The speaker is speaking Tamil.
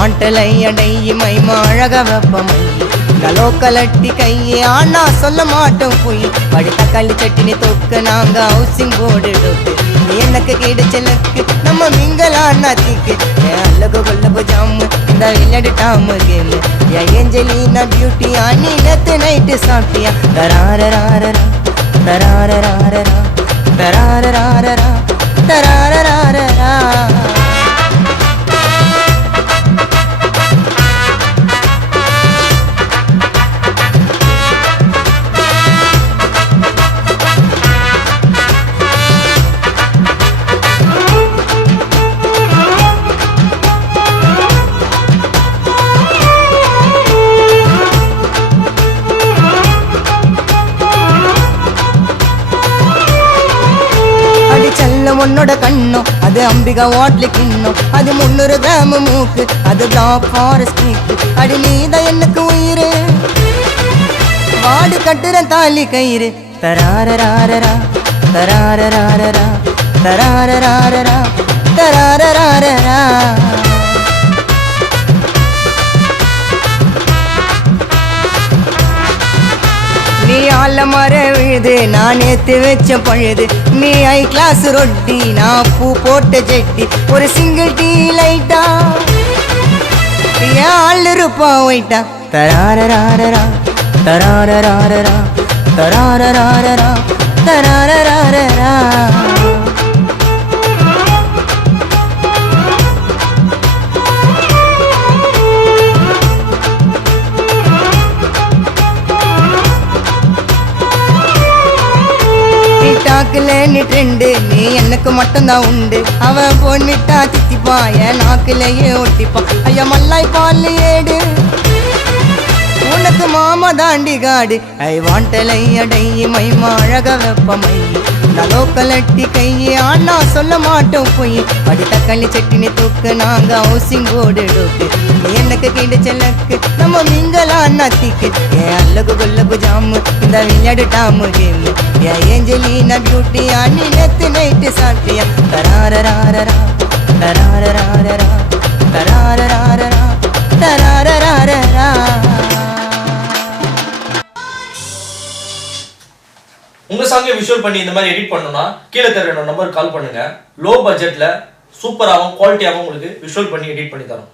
வாண்டலை அடை மைமா அழக வெப்பமை நலோ கலட்டி கையே ஆனா சொல்ல மாட்டோம் போய் படுத்த களி சட்டினி தொக்க நாங்க ஹவுசிங் போர்டு டொக்கு எனக்கு கிடைச்சலுக்கு நம்ம மிங்கலான்னா திக்கு அல்லகு கொல்லபு ஜாமு இந்த விளையாடு டாமு கேமு ஏஞ்சலினா பியூட்டி ஆனி நேத்து நைட்டு சாப்பிட்டியா தராரராரரா தராரராரரா தராரராரரா தராரராரரா உன்னோட கண்ணும் அது அம்பிகா வாட்லி கிண்ணும் அது 300 கிராம் மூக்கு அது பிளாக் ஃபாரஸ்ட் கேக்கு அடி நீதான் எனக்கு உயிரு வாடு கட்டுற தாலி கயிறு தராரராரரா தராரராரரா தராரராரரா தராரராரரா நீ ஆல மர விழுது நான் ஏத்து வச்ச பழுது நீ ஐ கிளாஸ் ரொட்டி நான் பூ போட்ட ஜெட்டி ஒரு சிங்கிள் டீ லைட்டா ஆள் இருப்பா ஒயிட்டா தராரராரரா தராரராரரா தராரராரரா தராரராரரா நாக்குல நீ ட்ரெண்டு நீ எனக்கு மட்டும்தான் உண்டு அவன் பொண்ணிட்டா தித்திப்பா என் நாக்குலையே ஒட்டிப்பா ஐயா மல்லாய் பால் ஏடு உனக்கு மாமா தாண்டி காடு ஐ வாண்டலை அடை மைமா அழக வெப்பமை நலோ கலட்டி கையே ஆனா சொல்ல மாட்டோம் போய் படுத்த களி சட்டினி தூக்கு நாங்க ஹவுசிங் போர்டு டோக்கு எனக்கு கிடைச்சலுக்கு நம்ம மிங்கலான்னா திக்கு அல்லகு கொல்லபு ஜாமு இந்த விளையாடு டாமு கேமு ஏஞ்சலினா பியூட்டி ஆனி நேத்து நைட்டு சாப்பிட்டியா தராரராரரா தராரராரரா தராரராரரா தராரராரரா. உங்க சாங்கை விஷுவல் பண்ணி இந்த மாதிரி எடிட் பண்ணணும்னா கீழே தர நம்பர் கால் பண்ணுங்க. லோ பட்ஜெட்ல சூப்பராகவும் குவாலிட்டியாகவும் உங்களுக்கு விஷுவல் பண்ணி எடிட் பண்ணி தரோம்.